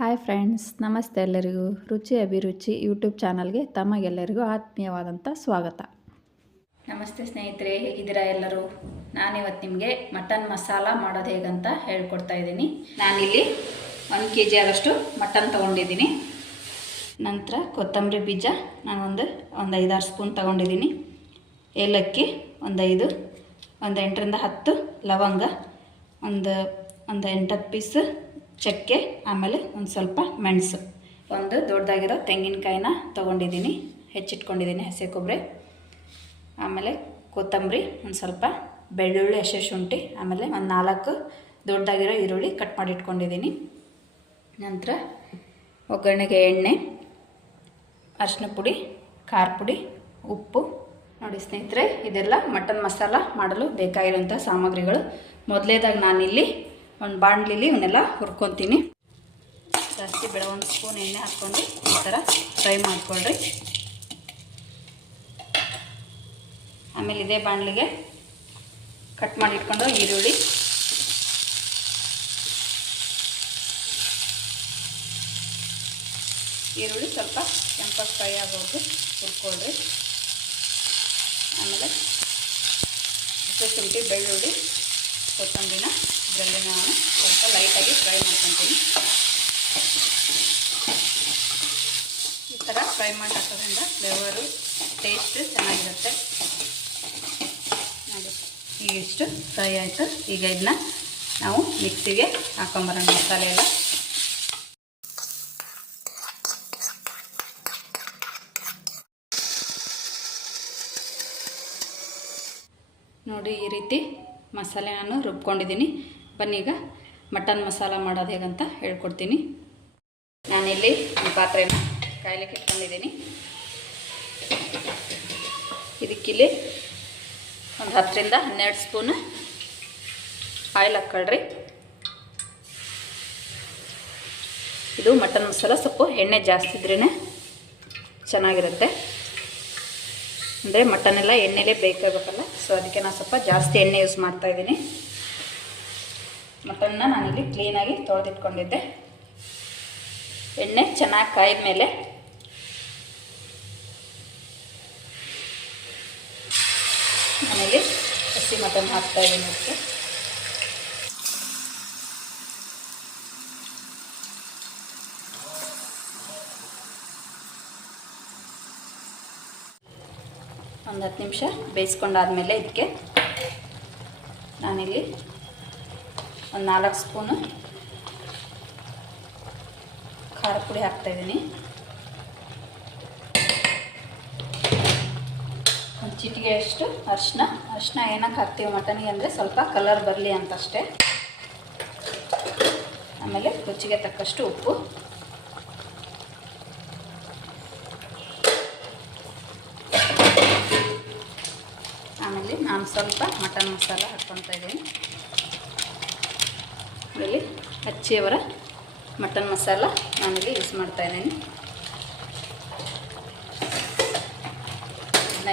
Hi friends, ನಮಸ್ತೆ ಎಲ್ಲರಿಗೂ. ರುಚಿ ಅಭಿರುಚಿ ಯೂಟ್ಯೂಬ್ ಚಾನಲ್ಗೆ ತಮಗೆಲ್ಲರಿಗೂ ಆತ್ಮೀಯವಾದಂಥ ಸ್ವಾಗತ. ನಮಸ್ತೆ ಸ್ನೇಹಿತರೆ, ಹೇಗಿದ್ದೀರಾ ಎಲ್ಲರೂ? ನಾನಿವತ್ತು ನಿಮಗೆ ಮಟನ್ ಮಸಾಲ ಮಾಡೋದು ಹೇಗಂತ ಹೇಳ್ಕೊಡ್ತಾ ಇದ್ದೀನಿ. ನಾನಿಲ್ಲಿ ಒಂದು ಕೆ ಜಿ ಆದಷ್ಟು ಮಟನ್ ತೊಗೊಂಡಿದ್ದೀನಿ. ನಂತರ ಕೊತ್ತಂಬರಿ ಬೀಜ ನಾನು ಒಂದು ಒಂದು ಐದಾರು ಸ್ಪೂನ್ ತೊಗೊಂಡಿದ್ದೀನಿ. ಏಲಕ್ಕಿ ಒಂದು ಐದು, ಒಂದು ಎಂಟರಿಂದ ಹತ್ತು ಲವಂಗ, ಒಂದು ಒಂದು ಎಂಟತ್ತು ಪೀಸ್ ಚಕ್ಕೆ, ಆಮೇಲೆ ಒಂದು ಸ್ವಲ್ಪ ಮೆಣಸು. ಒಂದು ದೊಡ್ಡದಾಗಿರೋ ತೆಂಗಿನಕಾಯಿನ ತೊಗೊಂಡಿದ್ದೀನಿ. ಹೆಚ್ಚಿಟ್ಕೊಂಡಿದ್ದೀನಿ ಹಸಿ ಕೊಬ್ಬರಿ. ಆಮೇಲೆ ಕೊತ್ತಂಬರಿ, ಒಂದು ಸ್ವಲ್ಪ ಬೆಳ್ಳುಳ್ಳಿ, ಹಸಿ ಶುಂಠಿ, ಆಮೇಲೆ ಒಂದು ನಾಲ್ಕು ದೊಡ್ಡದಾಗಿರೋ ಈರುಳ್ಳಿ ಕಟ್ ಮಾಡಿ ಇಟ್ಕೊಂಡಿದ್ದೀನಿ ನಂತರ ಒಗ್ಗರಣೆಗೆ ಎಣ್ಣೆ ಅರಿಶಿನ ಪುಡಿ, ಖಾರ ಪುಡಿ, ಉಪ್ಪು. ನೋಡಿ ಸ್ನೇಹಿತರೆ, ಇದೆಲ್ಲ ಮಟನ್ ಮಸಾಲ ಮಾಡಲು ಬೇಕಾಗಿರುವಂಥ ಸಾಮಗ್ರಿಗಳು. ಮೊದಲೇದಾಗಿ ನಾನಿಲ್ಲಿ ಒಂದು ಬಾಣಲಿಲಿ ಇವನ್ನೆಲ್ಲ ಹುರ್ಕೊತೀನಿ. ಜಾಸ್ತಿ ಬೆಳೆ ಒಂದು ಸ್ಪೂನ್ ಎಣ್ಣೆ ಹಾಕ್ಕೊಂಡು ಈ ಥರ ಫ್ರೈ ಮಾಡ್ಕೊಳ್ರಿ. ಆಮೇಲೆ ಇದೇ ಬಾಣಲಿಗೆ ಕಟ್ ಮಾಡಿ ಇಟ್ಕೊಂಡು ಈರುಳ್ಳಿ. ಈರುಳ್ಳಿ ಸ್ವಲ್ಪ ಕೆಂಪಾಗಿ ಫ್ರೈ ಆಗೋದು ಹುರ್ಕೊಳ್ರಿ. ಆಮೇಲೆ ಹಸಿ ಶುಂಠಿ ಬೆಳ್ಳುಳ್ಳಿ ಕೊತ್ತಂಬರಿನ ಇದರಲ್ಲಿ ನಾನು ಸ್ವಲ್ಪ ಲೈಟಾಗಿ ಫ್ರೈ ಮಾಡ್ಕೊತೀನಿ. ಈ ಥರ ಫ್ರೈ ಮಾಡಿ ಫ್ಲೇವರು ಟೇಸ್ಟ್ ಚೆನ್ನಾಗಿರುತ್ತೆ. ನೋಡಿ ಈಗ ಇಷ್ಟು ಫ್ರೈ ಆಯಿತು. ಈಗ ಇದನ್ನ ನಾವು ಮಿಕ್ಸಿಗೆ ಹಾಕೊಂಬರೋಣ ಮಸಾಲೆ ಎಲ್ಲ ನೋಡಿ ಈ ರೀತಿ ಮಸಾಲೆ ನಾನು ರುಬ್ಕೊಂಡಿದ್ದೀನಿ. ಬನ್ನೀಗ ಮಟನ್ ಮಸಾಲ ಮಾಡೋದು ಹೇಗಂತ ಹೇಳ್ಕೊಡ್ತೀನಿ. ನಾನಿಲ್ಲಿ ಈ ಪಾತ್ರೆನ ಕಾಯ್ಲಿಕ್ಕೆ ಇಟ್ಕೊಂಡಿದ್ದೀನಿ. ಇದಕ್ಕಿಲ್ಲಿ ಒಂದು ಹತ್ತರಿಂದ ಹನ್ನೆರಡು ಸ್ಪೂನ್ ಆಯಿಲ್ ಹಾಕ್ಕೊಳ್ರಿ. ಇದು ಮಟನ್ ಮಸಾಲ ಸ್ವಲ್ಪ ಎಣ್ಣೆ ಜಾಸ್ತಿ ಇದ್ರೇ ಚೆನ್ನಾಗಿರುತ್ತೆ. ಅಂದರೆ ಮಟನ್ ಎಲ್ಲ ಎಣ್ಣೆಲೇ ಬೇಕಾಗಬೇಕಲ್ಲ ಸೊ ಅದಕ್ಕೆ ನಾನು ಸ್ವಲ್ಪ ಜಾಸ್ತಿ ಎಣ್ಣೆ ಯೂಸ್ ಮಾಡ್ತಾ ಇದ್ದೀನಿ. ಮಟನ್ನ ನಾನಿಲ್ಲಿ ಕ್ಲೀನಾಗಿ ತೊಳೆದಿಟ್ಕೊಂಡಿದ್ದೆ. ಎಣ್ಣೆ ಚೆನ್ನಾಗಿ ಕಾಯಿದ ಮೇಲೆ ನಾನಿಲ್ಲಿ ಹಸಿ ಮಟನ್ ಹಾಕ್ತಾಯಿದ್ದೀನಿ ಅದಕ್ಕೆ ಒಂದು ಹತ್ತು ನಿಮಿಷ ಬೇಯಿಸ್ಕೊಂಡಾದಮೇಲೆ ಇದಕ್ಕೆ ನಾನಿಲ್ಲಿ ಒಂದು ನಾಲ್ಕು ಸ್ಪೂನು ಖಾರ ಪುಡಿ ಹಾಕ್ತಾಯಿದ್ದೀನಿ ಒಂದು ಚಿಟಿಗೆ ಅಷ್ಟು ಅರಿಶಿನ. ಅರಿಶಿನ ಏನಕ್ಕೆ ಹಾಕ್ತೀವಿ ಮಟನಿಗೆ ಅಂದರೆ ಸ್ವಲ್ಪ ಕಲರ್ ಬರಲಿ ಅಂತಷ್ಟೇ. ಆಮೇಲೆ ರುಚಿಗೆ ತಕ್ಕಷ್ಟು ಉಪ್ಪು. ನಾನು ಸ್ವಲ್ಪ ಮಟನ್ ಮಸಾಲ ಹಾಕ್ಕೊತಾ ಇದ್ದೀನಿ. ಇಲ್ಲಿ ಹಚ್ಚಿಯವರ ಮಟನ್ ಮಸಾಲ ನಾನಿಲ್ಲಿ ಯೂಸ್ ಮಾಡ್ತಾ ಇದ್ದೀನಿ.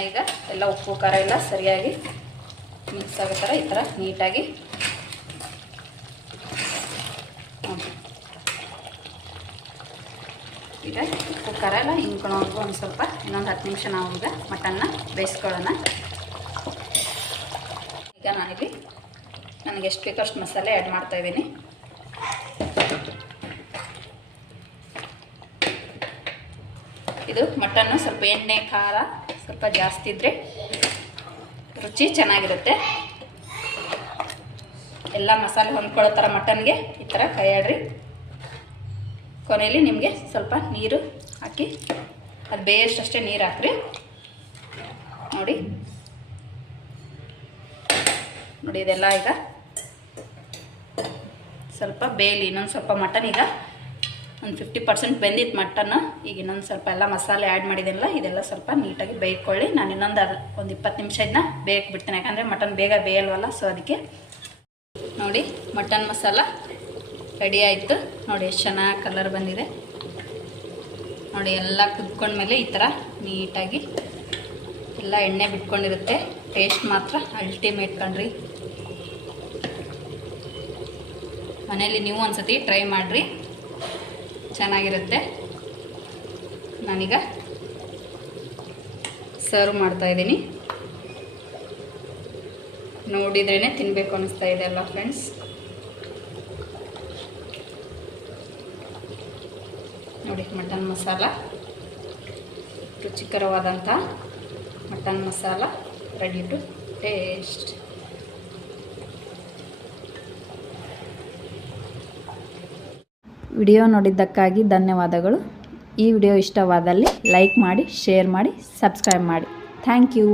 ಈಗ ಎಲ್ಲ ಉಪ್ಪು, ಖಾರ ಎಲ್ಲ ಸರಿಯಾಗಿ ಮಿಕ್ಸ್ ಆಗೋ ಥರ ಈ ಥರ ನೀಟಾಗಿ ಈಗ ಉಪ್ಪು, ಖಾರ ಎಲ್ಲ ಹಿಂಕೊಳೋದು ಒಂದು ಸ್ವಲ್ಪ ಇನ್ನೊಂದು ಹತ್ತು ನಿಮಿಷ ನಾವು ಈಗ ಮಟನ್ನ ಬೇಯಿಸ್ಕೊಳ್ಳೋಣ. ಈಗ ನಾನಿಲ್ಲಿ ನನಗೆ ಎಷ್ಟು ಬೇಕೋ ಅಷ್ಟು ಮಸಾಲೆ ಆ್ಯಡ್ ಮಾಡ್ತಾಯಿದ್ದೀನಿ ಇದು ಮಟನ್ನು ಸ್ವಲ್ಪ ಎಣ್ಣೆ, ಖಾರ ಸ್ವಲ್ಪ ಜಾಸ್ತಿ ಇದ್ದರೆ ರುಚಿ ಚೆನ್ನಾಗಿರುತ್ತೆ. ಎಲ್ಲ ಮಸಾಲೆ ಹೊಂದ್ಕೊಳ್ಳೋ ಥರ ಮಟನ್ಗೆ ಈ ಥರ ಕೈಯಾಡ್ರಿ ಕೊನೆಯಲ್ಲಿ ನಿಮಗೆ ಸ್ವಲ್ಪ ನೀರು ಹಾಕಿ, ಅದು ಬೇಯಷ್ಟಷ್ಟೇ ನೀರು ಹಾಕ್ರಿ. ನೋಡಿ. ನೋಡಿ, ಇದೆಲ್ಲ ಈಗ ಸ್ವಲ್ಪ ಬೇಯಲಿ ಇನ್ನೊಂದು ಸ್ವಲ್ಪ ಮಟನ್ ಈಗ. ಒಂದು ಫಿಫ್ಟಿ ಪರ್ಸೆಂಟ್ ಬೆಂದಿತ್ತು ಮಟನ್ನು ಈಗ ಇನ್ನೊಂದು ಸ್ವಲ್ಪ ಎಲ್ಲ ಮಸಾಲೆ ಆ್ಯಡ್ ಮಾಡಿದ್ದೆಲ್ಲ ಇದೆಲ್ಲ ಸ್ವಲ್ಪ ನೀಟಾಗಿ ಬೇಯ್ಕೊಳ್ಳಿ. ನಾನು ಇನ್ನೊಂದು ಅದು ಒಂದು ಇಪ್ಪತ್ತು ನಿಮಿಷ ಇದನ್ನ ಬೇಯಕ್ಕೆ ಬಿಡ್ತೀನಿ ಯಾಕಂದರೆ ಮಟನ್ ಬೇಗ ಬೇಯಲ್ವಲ್ಲ ಸೊ ಅದಕ್ಕೆ ನೋಡಿ ಮಟನ್ ಮಸಾಲ ರೆಡಿ ಆಯಿತು. ನೋಡಿ, ಎಷ್ಟು ಚೆನ್ನಾಗಿ ಕಲರ್ ಬಂದಿದೆ. ನೋಡಿ, ಎಲ್ಲ ಕುದ್ಕೊಂಡ್ಮೇಲೆ ಈ ಥರ ನೀಟಾಗಿ ಎಲ್ಲ ಎಣ್ಣೆ ಬಿಟ್ಕೊಂಡಿರುತ್ತೆ. ಟೇಸ್ಟ್ ಮಾತ್ರ ಅಲ್ಟಿಮೇಟ್ ಕಣ್ರಿ. ಮನೆಯಲ್ಲಿ ನೀವು ಒಂದ್ಸತಿ ಟ್ರೈ ಮಾಡಿರಿ. ಚೆನ್ನಾಗಿರುತ್ತೆ. ನಾನೀಗ ಸರ್ವ್ ಮಾಡ್ತಾ ಇದ್ದೀನಿ. ನೋಡಿದ್ರೇ ತಿನ್ನಬೇಕು ಅನಿಸ್ತಾ ಇದೆ ಅಲ್ಲ ಫ್ರೆಂಡ್ಸ್ ನೋಡಿ mutton masala ರುಚಿಕರವಾದಂಥ mutton masala ready to taste video ನೋಡಿದ್ದಕ್ಕಾಗಿ ಧನ್ಯವಾದಗಳು. ಈ ವಿಡಿಯೋ ಇಷ್ಟವಾದಲ್ಲಿ ಲೈಕ್ ಮಾಡಿ, ಶೇರ್ ಮಾಡಿ, ಸಬ್ಸ್ಕ್ರೈಬ್ ಮಾಡಿ. Thank you.